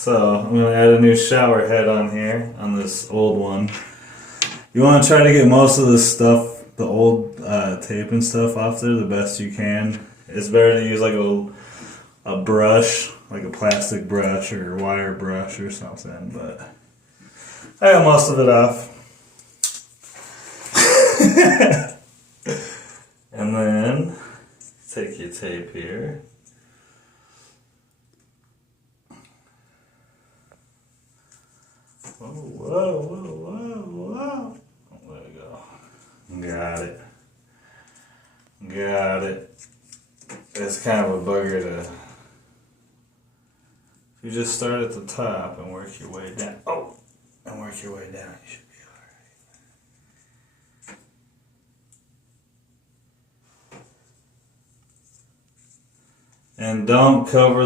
So I'm going to add a new shower head on here, on this old one. You want to try to get most of this stuff, the old tape and stuff off there the best you can. It's better to use like a brush, like a plastic brush or a wire brush or something, but I got most of it off. And then take your tape here. Whoa, whoa, whoa, whoa, whoa. Oh, there we go. Got it. Got it. It's kind of a bugger to... If you just start at the top and work your way down. Oh! And work your way down, you should be alright. And don't cover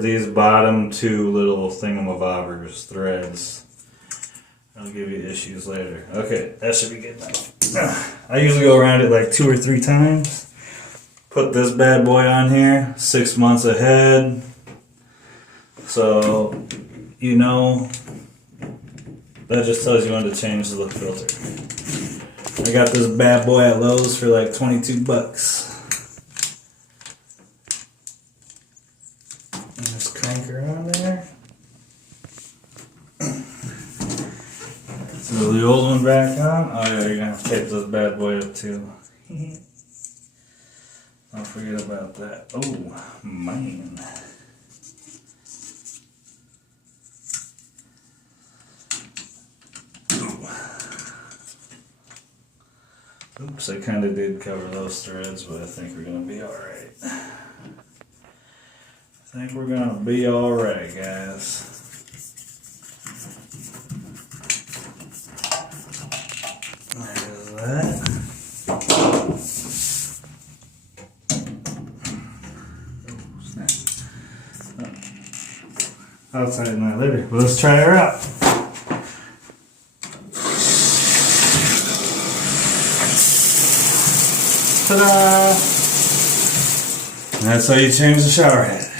these bottom two little thingamabobbers, threads. I'll give you issues later. Okay, that should be good now. I usually go around it like 2 or 3 times. Put this bad boy on here 6 months ahead. So, you know, that just tells you when to change the filter. I got this bad boy at Lowe's for like 22 bucks. And just crank her on there. So the old one back on. Oh yeah, you're gonna have to tape this bad boy up too. Don't forget about that. Oh man. Oops, I kind of did cover those threads, but I think we're gonna be alright. I think we're gonna be alright, guys. There's that. Oh, snap. Oh. I'll tighten that later, but let's try her out. Ta-da! And that's how you change the shower head.